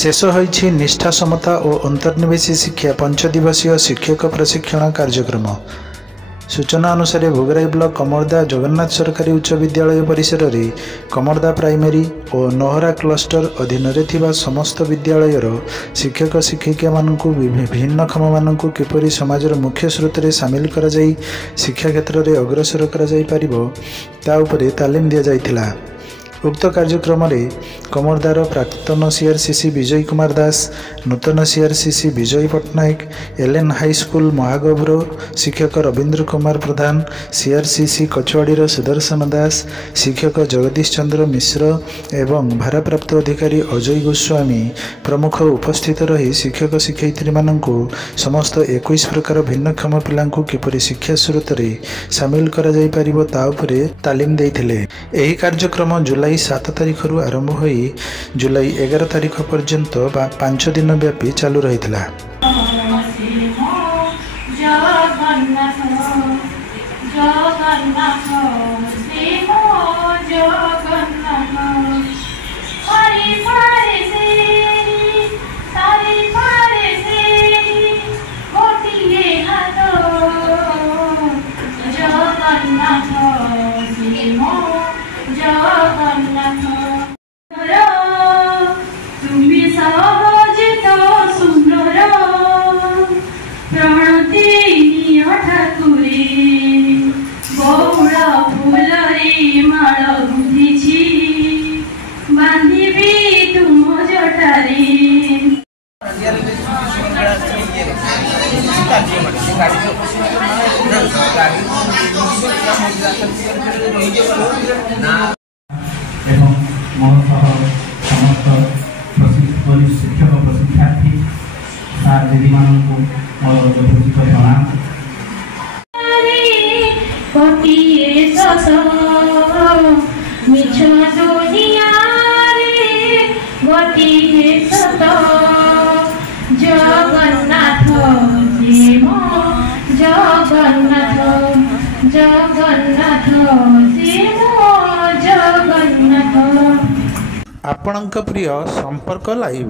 शेष होईछि निष्ठा समता और अंतर्निवेशी शिक्षा 5 दिवसीय शिक्षक प्रशिक्षण कार्यक्रम। सूचना अनुसार भोगराई ब्लॉक कमरदा जगन्नाथ सरकारी उच्च विद्यालय परिसर में कमरदा प्राइमरी और नहरा क्लस्टर अधीन रे समस्त विद्यालयर शिक्षक शिक्षिका मानक भिन्नक्षम मानक किपरि समाजर मुख्य स्रोत में सामिल कर शिक्षा क्षेत्र में अग्रसर कर तालीम दि जाइथिला। उक्त कार्यक्रम में कमरदार प्राक्तन सीआरसीसी विजय कुमार दास, नूतन सीआरसीसी विजय पट्टनायक, एलएन हाई स्कूल महागौर शिक्षक रवींद्र कुमार प्रधान, सीआरसीसी कछुआड़ीर सुदर्शन दास, शिक्षक जगदीश चंद्र मिश्र एवं भारप्राप्त अधिकारी अजय गोस्वामी प्रमुख उपस्थित रही शिक्षक शिक्षयित्री मानकु समस्त 21 प्रकार भिन्नक्षम पिलांकु किपरि शिक्षा स्रोत में सामिल करा जाई परिबो ता उपरे तालीम देइथिले। एही कार्यक्रम जुलाई 7 तारिख रु आरंभ हो जुलाई 11 तारिख पर्यंत 5 दिन व्यापी चालू रही। शिक्षक प्रशिक्षार्थी सार दीदी मानू मोर प्रणाम। जगन्नाथ जगन्नाथ जगन्नाथ आपणक प्रिय संपर्क लाइव।